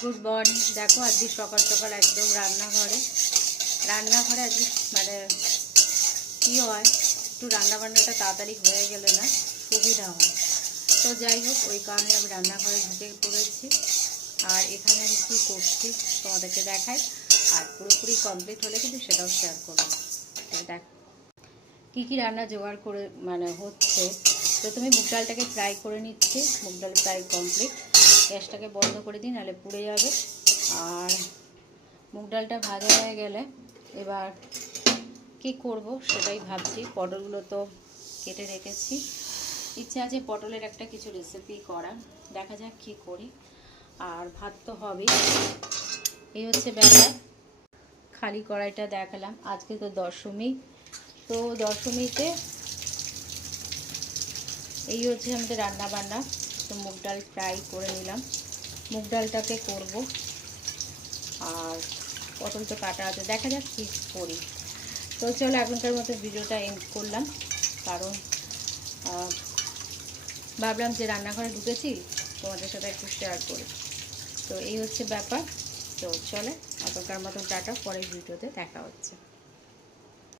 Good morning. দেখো আজকে সকাল সকাল একদম রান্নাঘরে আজকে মানে কী হয়, একটু রান্নাবান্নাটা তাড়াতাড়ি হয়ে গেলে না সুবিধা হয়। তো যাই হোক, ওই কারণে আমি রান্নাঘরে ঢুকে পড়েছি। আর এখানে আমি কী করছি তোমাদেরকে দেখাই, আর পুরোপুরি কমপ্লিট হলে কিন্তু সেটাও শেয়ার করবো। দেখ কী কী রান্না জোগাড় করে হচ্ছে। প্রথমে মুগ ডালটাকে ফ্রাই করে নিচ্ছি। মুগ ডাল ফ্রাই কমপ্লিট। গ্যাসটাকে বন্ধ করে দিই, নাহলে পুড়ে যাবে। আর মুগ ডালটা ভাজা হয়ে গেলে এবার কি করব সেটাই ভাবছি। পটলগুলো তো কেটে রেখেছি, ইচ্ছা আছে পটলের একটা কিছু রেসিপি করার, দেখা যাক কী করি। আর ভাত তো হবেই, এই হচ্ছে ব্যাপার। খালি কড়াইটা দেখালাম। আজকে তো দশমী, তো দশমীতে এই হচ্ছে আমাদের রান্না বান্না। তো মুগ ডাল ফ্রাই করে নিলাম, মুগ ডালটাকে করব। আর পটল তো কাটা আছে, দেখা যাক কী করি। তো চলো এখনকার মতো ভিডিওটা এন্ড করলাম, কারণ ভাবলাম যে রান্নাঘরে ঢুকেছি তোমাদের সাথে একটু শেয়ার করি। তো এই হচ্ছে ব্যাপার। তো চলো এখনকার মতন টাটা, পরের ভিডিওতে দেখা হচ্ছে।